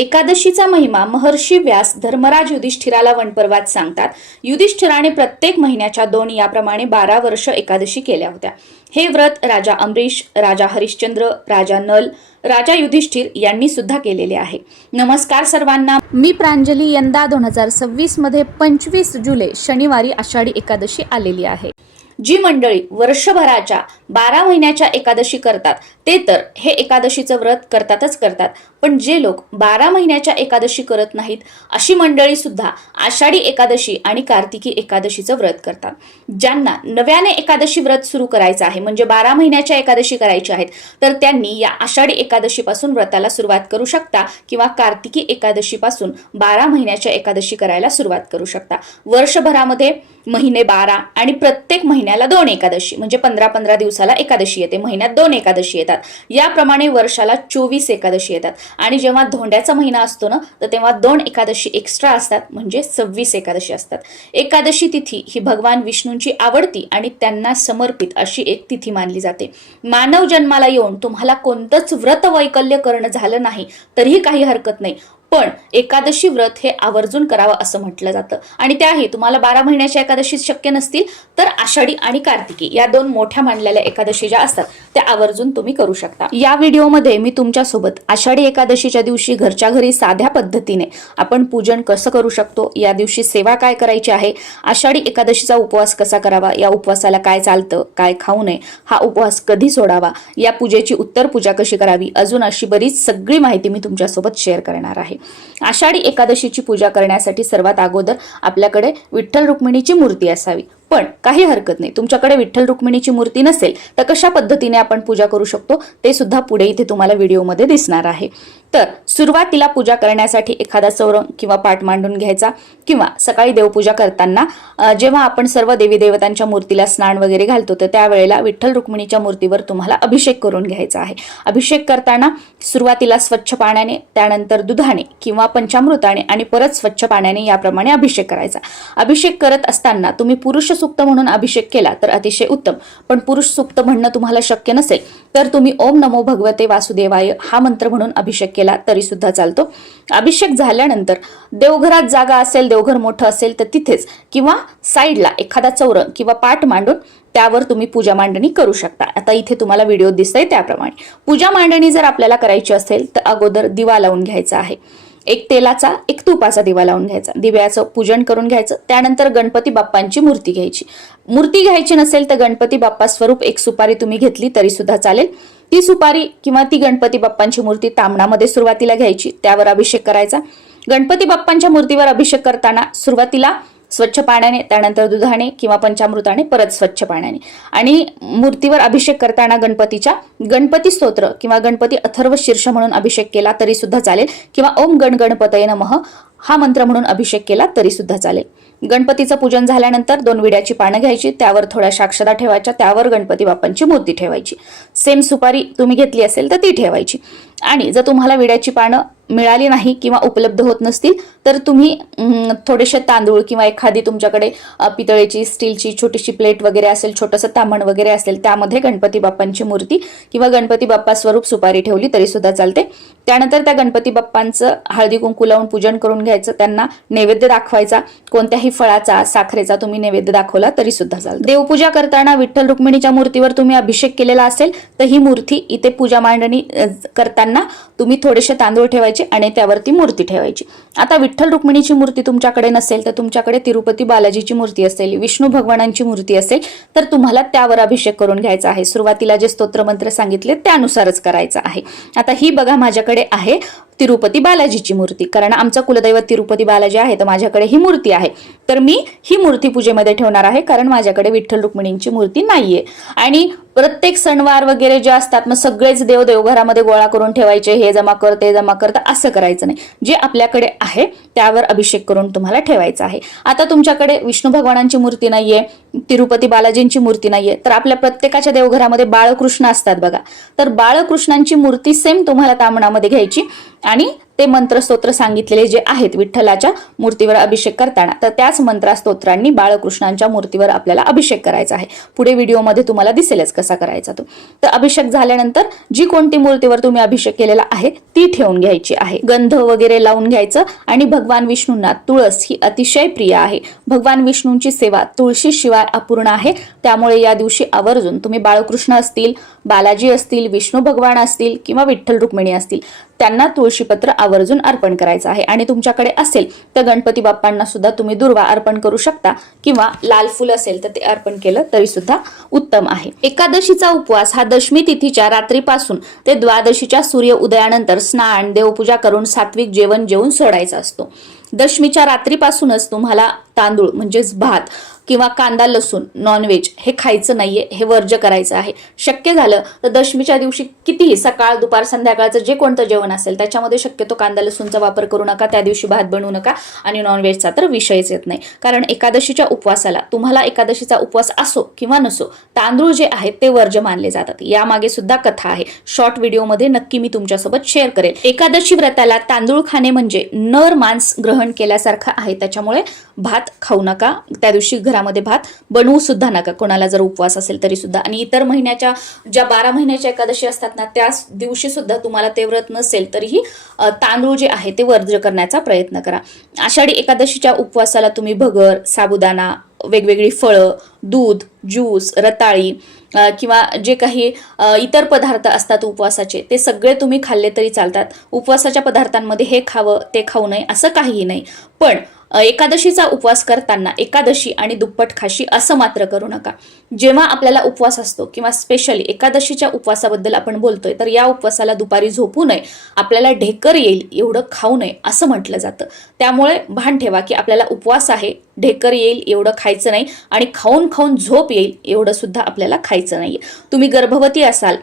एकादशीचा महिमा महर्षी व्यास धर्मराज युधिष्ठिराला वनपर्वात सांगतात. युधिष्ठिराने प्रत्येक महिन्याच्या 2 याप्रमाणे 12 वर्ष एकादशी केल्या होत्या. हे व्रत राजा अमरीश, राजा हरिश्चंद्र, राजा नल, राजा युधिष्ठिर यांनी सुद्धा केलेले आहे. नमस्कार सर्वांना, मी प्रांजली. यंदा 2026 मध्ये 25 जुलै शनिवारी आषाढी एकादशी आलेली आहे. जी मंडळी वर्षभराच्या 12 महिन्याच्या एकादशी करतात ते तर हे एकादशीचं व्रत करतातच करतात, पण जे लोक 12 महिन्याच्या एकादशी करत नाहीत अशी मंडळी सुद्धा आषाढी एकादशी आणि कार्तिकी एकादशीचं व्रत करतात. ज्यांना नव्याने एकादशी व्रत सुरू करायचं आहे, म्हणजे 12 महिन्याच्या एकादशी करायची आहेत, तर त्यांनी या आषाढी एकादशीपासून व्रताला सुरुवात करू शकता किंवा कार्तिकी एकादशीपासून 12 महिन्याच्या एकादशी करायला सुरुवात करू शकता. वर्षभरामध्ये महिने 12 आणि प्रत्येक महिन्याला 2 एकादशी, म्हणजे 15-15 दिवसाला एकादशी येते. महिन्यात 2 एकादशी येतात. याप्रमाणे वर्षाला 24 एकादशी येतात. आणि जेव्हा धोंड्याचा महिना असतो ना, तर तेव्हा 2 एकादशी एक्स्ट्रा असतात, म्हणजे 26 एकादशी असतात. एकादशी तिथी ही भगवान विष्णूंची आवडती आणि त्यांना समर्पित अशी एक तिथी मानली जाते. मानव जन्माला येऊन तुम्हाला कोणतंच व्रत वैकल्य करणं झालं नाही तरीही काही हरकत नाही, पण एकादशी व्रत हे आवर्जून करावं असं म्हटलं जातं. आणि त्याही तुम्हाला 12 महिन्याच्या एकादशी शक्य नसतील तर आषाढी आणि कार्तिकी या 2 मोठ्या मानलेल्या एकादशी ज्या असतात त्या आवर्जून तुम्ही करू शकता. या व्हिडिओमध्ये मी तुमच्यासोबत आषाढी एकादशीच्या दिवशी घरच्या घरी साध्या पद्धतीने आपण पूजन कसं करू शकतो, या दिवशी सेवा काय करायची आहे, आषाढी एकादशीचा उपवास कसा करावा, या उपवासाला काय चालतं, काय खाऊ नये, हा उपवास कधी सोडावा, या पूजेची उत्तर पूजा कशी करावी, अजून अशी बरीच सगळी माहिती मी तुमच्यासोबत शेअर करणार आहे. आषाढी एकादशीची पूजा करण्यासाठी सर्वात अगोदर आपल्याकडे विठ्ठल रुक्मिणीची मूर्ती असावी. पण काही हरकत नाही, तुमच्याकडे विठ्ठल रुक्मिणीची मूर्ती नसेल तर कशा पद्धतीने आपण पूजा करू शकतो ते सुद्धा पुढे इथे तुम्हाला व्हिडिओमध्ये दिसणार आहे. तर सुरुवातीला पूजा करण्यासाठी एखादा चौरंग किंवा पाट मांडून घ्यायचा, किंवा सकाळी देवपूजा करताना जेव्हा आपण सर्व देवी देवतांच्या मूर्तीला स्नान वगैरे घालतो तर त्यावेळेला विठ्ठल रुक्मिणीच्या मूर्तीवर तुम्हाला अभिषेक करून घ्यायचा आहे. अभिषेक करताना सुरुवातीला स्वच्छ पाण्याने, त्यानंतर दुधाने किंवा पंचामृताने आणि परत स्वच्छ पाण्याने याप्रमाणे अभिषेक करायचा. अभिषेक करत असताना तुम्ही पुरुष सूक्त म्हणून अभिषेक केला तर अतिशय उत्तम, पण पुरुष सूक्त म्हणणं तुम्हाला शक्य नसेल तर तुम्ही ओम नमो भगवते वासुदेवाय हा मंत्र म्हणून अभिषेक केला तरी सुद्धा चालतो. अभिषेक झाल्यानंतर देवघरात जागा असेल, देवघर मोठं असेल तर तिथेच किंवा साईडला एखादा चौरंग किंवा पाट मांडून त्यावर तुम्ही पूजा मांडणी करू शकता. आता इथे तुम्हाला व्हिडिओ दिसतंय त्याप्रमाणे पूजा मांडणी जर आपल्याला करायची असेल तर अगोदर दिवा लावून घ्यायचा आहे. एक तेलाचा, एक तुपाचा दिवा लावून घ्यायचा. दिव्याचं पूजन करून घ्यायचं. त्यानंतर गणपती बाप्पांची मूर्ती घ्यायची. मूर्ती घ्यायची नसेल तर गणपती बाप्पा स्वरूप एक सुपारी तुम्ही घेतली तरी सुद्धा चालेल. ती सुपारी किंवा ती गणपती बाप्पांची मूर्ती तांबणामध्ये सुरुवातीला घ्यायची, त्यावर अभिषेक करायचा. गणपती बाप्पांच्या मूर्तीवर अभिषेक करताना सुरुवातीला स्वच्छ पाण्याने, त्यानंतर दुधाने किंवा पंचामृताने, परत स्वच्छ पाण्याने. आणि मूर्तीवर अभिषेक करताना गणपतीच्या गणपती स्तोत्र किंवा गणपती अथर्व शीर्ष म्हणून अभिषेक केला तरी सुद्धा चालेल, किंवा ओम गण गणपतये नमः हा मंत्र म्हणून अभिषेक केला तरी सुद्धा चालेल. गणपतीचं पूजन झाल्यानंतर 2 विड्याची पानं घ्यायची, त्यावर थोड्याशा अक्षता ठेवायच्या, त्यावर गणपती बाप्पांची मूर्ती ठेवायची. सेम सुपारी तुम्ही घेतली असेल तर ती ठेवायची. आणि जर तुम्हाला विड्याची पानं मिळाली नाही किंवा उपलब्ध होत नसतील तर तुम्ही थोडेसे तांदूळ किंवा एखादी तुमच्याकडे पितळेची, स्टीलची छोटीशी प्लेट वगैरे असेल, छोटंसं तांबण वगैरे असेल, त्यामध्ये गणपती बाप्पांची मूर्ती किंवा गणपती बाप्पा स्वरूप सुपारी ठेवली तरी सुद्धा चालते. त्यानंतर त्या गणपती बाप्पांचं हळदी कुंकू लावून पूजन करून घ्यायचं. त्यांना नैवेद्य दाखवायचा. कोणत्याही फळाचा, साखरेचा तुम्ही नैवेद्य दाखवला तरी सुद्धा चालतं. देवपूजा करताना विठ्ठल रुक्मिणीच्या मूर्तीवर तुम्ही अभिषेक केलेला असेल तर ही मूर्ती इथे पूजा मांडणी करताना तुम्ही थोडेसे तांदूळ ठेवायचे आणि त्यावरती मूर्ती ठेवायची. आता विठ्ठल रुक्मिणीची मूर्ती तुमच्याकडे नसेल तर तुमच्याकडे तिरुपती बालाजीची मूर्ती असेल, विष्णू भगवानांची मूर्ती असेल तर तुम्हाला त्यावर अभिषेक करून घ्यायचा आहे. सुरुवातीला जे स्तोत्र मंत्र सांगितले त्यानुसारच करायचं आहे. आता ही बघा माझ्याकडे आहे तिरुपती बालाजीची मूर्ती, कारण आमचं कुलदैवत तिरुपती बालाजी आहे तर माझ्याकडे ही मूर्ती आहे. तर मी ही मूर्ती पूजेमध्ये ठेवणार आहे, कारण माझ्याकडे विठ्ठल रुक्मिणींची मूर्ती नाहीये. आणि प्रत्येक सणवार वगैरे जे असतात मग सगळेच देव देवघरामध्ये गोळा करून ठेवायचे, हे जमा कर ते जमा कर, असं करायचं नाही. जे आपल्याकडे आहे त्यावर अभिषेक करून तुम्हाला ठेवायचं आहे. आता तुमच्याकडे विष्णू भगवानांची मूर्ती नाहीये, तिरुपती बालाजींची मूर्ती नाहीये, तर आपल्या प्रत्येकाच्या देवघरामध्ये बाळकृष्ण असतात बघा. तर बाळकृष्णांची मूर्ती सेम तुम्हाला तांबणामध्ये घ्यायची आणि ते मंत्रस्तोत्र सांगितलेले जे आहेत विठ्ठलाच्या मूर्तीवर अभिषेक करताना, तर त्याच मंत्रस्तोत्रांनी बाळकृष्णांच्या मूर्तीवर आपल्याला अभिषेक करायचा आहे. पुढे व्हिडिओमध्ये तुम्हाला दिसेलच कसा करायचा तो. तर अभिषेक झाल्यानंतर जी कोणती मूर्तीवर तुम्ही अभिषेक केलेला आहे ती ठेवून घ्यायची आहे. गंध वगैरे लावून घ्यायचं आणि भगवान विष्णूंना तुळस ही अतिशय प्रिय आहे. भगवान विष्णूंची सेवा तुळशी शिवाय अपूर्ण आहे. त्यामुळे या दिवशी आवर्जून तुम्ही बाळकृष्ण असतील, बालाजी असतील, विष्णू भगवान असतील किंवा विठ्ठल रुक्मिणी असतील त्यांना तुळशीपत्र आवर्जून अर्पण करायचं आहे. आणि तुमच्याकडे असेल तर गणपती बाप्पांना सुद्धा तुम्ही दुर्वा अर्पण करू शकता किंवा लाल फुल असेल तर ते अर्पण केलं तरी सुद्धा उत्तम आहे. एकादशीचा उपवास हा दशमी तिथीच्या रात्रीपासून ते द्वादशीच्या सूर्य उदयानंतर स्नान, देवपूजा करून सात्विक जेवण जेवून सोडायचा असतो. दशमीच्या रात्रीपासूनच तुम्हाला तांदूळ म्हणजेच भात किंवा कांदा लसूण नॉनव्हेज हे खायचं नाहीये, हे वर्ज्य करायचं आहे. शक्य झालं तर दशमीच्या दिवशी कितीही सकाळ दुपार संध्याकाळचं जे कोणतं जेवण असेल त्याच्यामध्ये शक्यतो कांदा लसूणचा वापर करू नका. त्या दिवशी भात बनवू नका आणि नॉनव्हेजचा तर विषयच येत नाही. कारण एकादशीच्या उपवासाला तुम्हाला एकादशीचा उपवास असो किंवा नसो तांदूळ जे आहेत ते वर्ज्य मानले जातात. यामागे सुद्धा कथा आहे, शॉर्ट व्हिडिओमध्ये नक्की मी तुमच्यासोबत शेअर करेल. एकादशी व्रताला तांदूळ खाणे म्हणजे नर मांस ग्रहण केल्यासारखं आहे. त्याच्यामुळे भात खाऊ नका त्या दिवशी, घरामध्ये भात बनवू सुद्धा नका कोणाला जर उपवास असेल तरी सुद्धा. आणि इतर महिन्याच्या ज्या 12 महिन्याच्या एकादशी असतात ना त्या दिवशी सुद्धा तुम्हाला ते व्रत नसेल तरीही तांदूळ जे आहे ते वर्ज्य करण्याचा प्रयत्न करा. आषाढी एकादशीच्या उपवासाला तुम्ही भगर, साबुदाणा, वेगवेगळी फळं, दूध, ज्यूस, रताळी किंवा जे काही इतर पदार्थ असतात उपवासाचे ते सगळे तुम्ही खाल्ले तरी चालतात. उपवासाच्या पदार्थांमध्ये हे खावं ते खाऊ नये असं काहीही नाही. पण एकादशीचा उपवास करताना एकादशी आणि दुप्पट खाशी असं मात्र करू नका. जेव्हा आपल्याला उपवास असतो किंवा स्पेशली एकादशीच्या उपवासाबद्दल आपण बोलतोय तर या उपवासाला दुपारी झोपू नये, आपल्याला ढेकर येईल एवढं खाऊ नये असं म्हटलं जातं. त्यामुळे भान ठेवा की आपल्याला उपवास आहे, ढेकर येईल एवढं खायचं नाही आणि खाऊन खाऊन झोप येईल एवढं सुद्धा आपल्याला खायचं नाही. तुम्ही गर्भवती असाल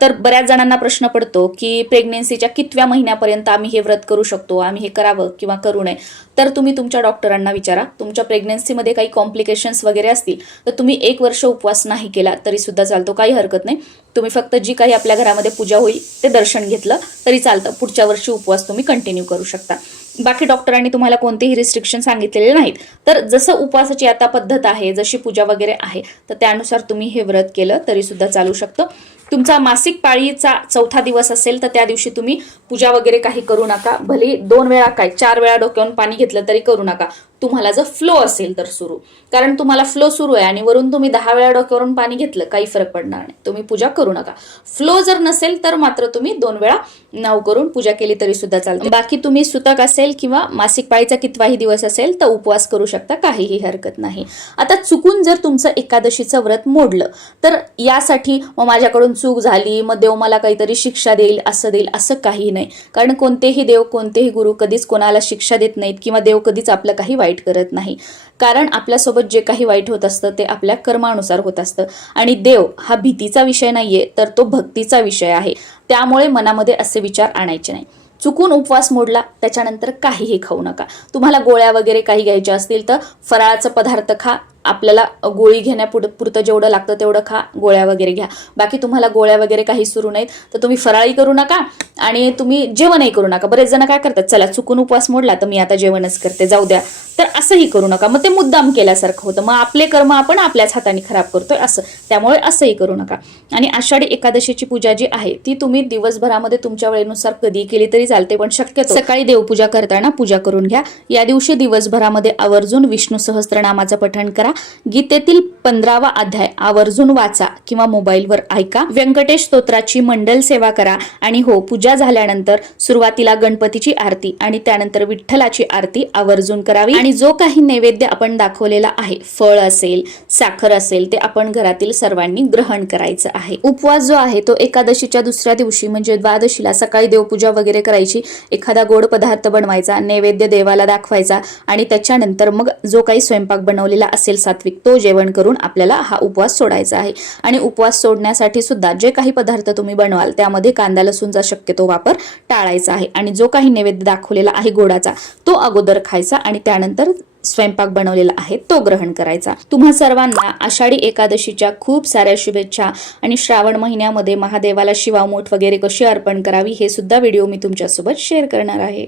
तर बऱ्याच जणांना प्रश्न पडतो की प्रेग्नेन्सीच्या कितव्या महिन्यापर्यंत आम्ही हे व्रत करू शकतो, आम्ही हे करावं किंवा करू नये. तर तुम्ही तुमच्या डॉक्टरांना विचारा. तुमच्या प्रेग्नेन्सीमध्ये काही कॉम्प्लिकेशन्स वगैरे असतील तर तुम्ही 1 वर्ष उपवास नाही केला तरी सुद्धा चालतो, काही हरकत नाही. तुम्ही फक्त जी काही आपल्या घरामध्ये पूजा होईल ते दर्शन घेतलं तरी चालतं. पुढच्या वर्षी उपवास तुम्ही कंटिन्यू करू शकता. बाकी डॉक्टरांनी तुम्हाला कोणतेही रिस्ट्रिक्शन सांगितलेले नाहीत. तर जसं उपवासाची आता पद्धत आहे, जशी पूजा वगैरे आहे तर त्यानुसार तुम्ही हे व्रत केलं तरी सुद्धा चालू शकतं. तुमचा मासिक पाळीचा 4था दिवस असेल तर त्या दिवशी तुम्ही पूजा वगैरे काही करू नका. भले 2 वेळा काय 4 वेळा डोक्यावरून पाणी घेतलं तरी करू नका. तुम्हाला जर फ्लो असेल तर सुरू, कारण तुम्हाला फ्लो सुरू आहे आणि वरून तुम्ही 10 वेळा डोक्यावरून पाणी घेतलं काही फरक पडणार नाही, तुम्ही पूजा करू नका. फ्लो जर नसेल तर मात्र तुम्ही 2 वेळा नाव करून पूजा केली तरी सुद्धा चालते. बाकी तुम्ही सुतक असेल किंवा मासिक पाळीचा कितवाही दिवस असेल तर उपवास करू शकता, काहीही हरकत नाही. आता चुकून जर तुमचं एकादशीचं व्रत मोडलं तर यासाठी मग माझ्याकडून चूक झाली मग देव मला काहीतरी शिक्षा देईल असं देईल असं काही नाही. कारण कोणतेही देव कोणतेही गुरु कधीच कोणाला शिक्षा देत नाहीत किंवा देव कधीच आपलं काही वाईट करत नाही. कारण आपल्यासोबत जे काही वाईट होत असतं ते आपल्या कर्मानुसार होत असतं. आणि देव हा भीतीचा विषय नाहीये तर तो भक्तीचा विषय आहे. त्यामुळे मनामध्ये असे विचार आणायचे नाही. चुकून उपवास मोडला त्याच्यानंतर काहीही खाऊ नका. तुम्हाला गोळ्या वगैरे काही घ्यायच्या असतील तर फराळाचं पदार्थ खा. आपल्याला गोळी घेण्यापुरतं जेवढं लागतं तेवढं खा, गोळ्या वगैरे घ्या. बाकी तुम्हाला गोळ्या वगैरे काही सुरू नाहीत तर तुम्ही फराळी करू नका आणि तुम्ही जेवणही करू नका. बरेच जण काय करतात, चला चुकून उपवास मोडला तर मी आता जेवणच करते, जाऊ द्या. तर असंही करू नका. मग ते मुद्दाम केल्यासारखं होतं. मग आपले कर्म आपण आपल्याच हाताने खराब करतोय असं. त्यामुळे असंही करू नका. आणि आषाढी एकादशीची पूजा जी आहे ती तुम्ही दिवसभरामध्ये तुमच्या वेळेनुसार कधी केली तरी चालते, पण शक्यतो सकाळी देवपूजा करताना पूजा करून घ्या. या दिवशी दिवसभरामध्ये आवर्जून विष्णू सहस्त्रनामाचं पठण करा. गीतेतील 15वा अध्याय आवर्जून वाचा किंवा मोबाईलवर ऐका. व्यंकटेश स्तोत्राची मंडल सेवा करा. आणि हो, पूजा झाल्यानंतर सुरुवातीला गणपतीची आरती आणि त्यानंतर विठ्ठलाची आरती आवर्जून करावी. आणि जो काही नैवेद्य आपण दाखवलेला आहे, फळ असेल, साखर असेल, ते आपण घरातील सर्वांनी ग्रहण करायचं आहे. उपवास जो आहे तो एकादशीच्या दुसऱ्या दिवशी म्हणजे द्वादशीला सकाळी देवपूजा वगैरे करायची, एखादा गोड पदार्थ बनवायचा, नैवेद्य देवाला दाखवायचा आणि त्याच्यानंतर मग जो काही स्वयंपाक बनवलेला असेल सात्विक तो जेवण करून आपल्याला हा उपवास सोडायचा आहे. आणि उपवास सोडण्यासाठी सुद्धा जे काही पदार्थ तुम्ही बनवाल त्यामध्ये कांदा लसूणचा शक्यतो वापर टाळायचा आहे. आणि जो काही नैवेद्य दाखवलेला आहे गोडाचा तो अगोदर खायचा आणि त्यानंतर स्वयंपाक बनवलेला आहे तो ग्रहण करायचा। तुम्हा सर्वांना आषाढी एकादशीच्या खूप साऱ्या शुभेच्छा। आणि श्रावण महिन्यामध्ये महादेवाला शिवामूठ वगैरे कशी अर्पण करावी हे सुद्धा व्हिडिओ मी तुमच्यासोबत शेअर करणार आहे।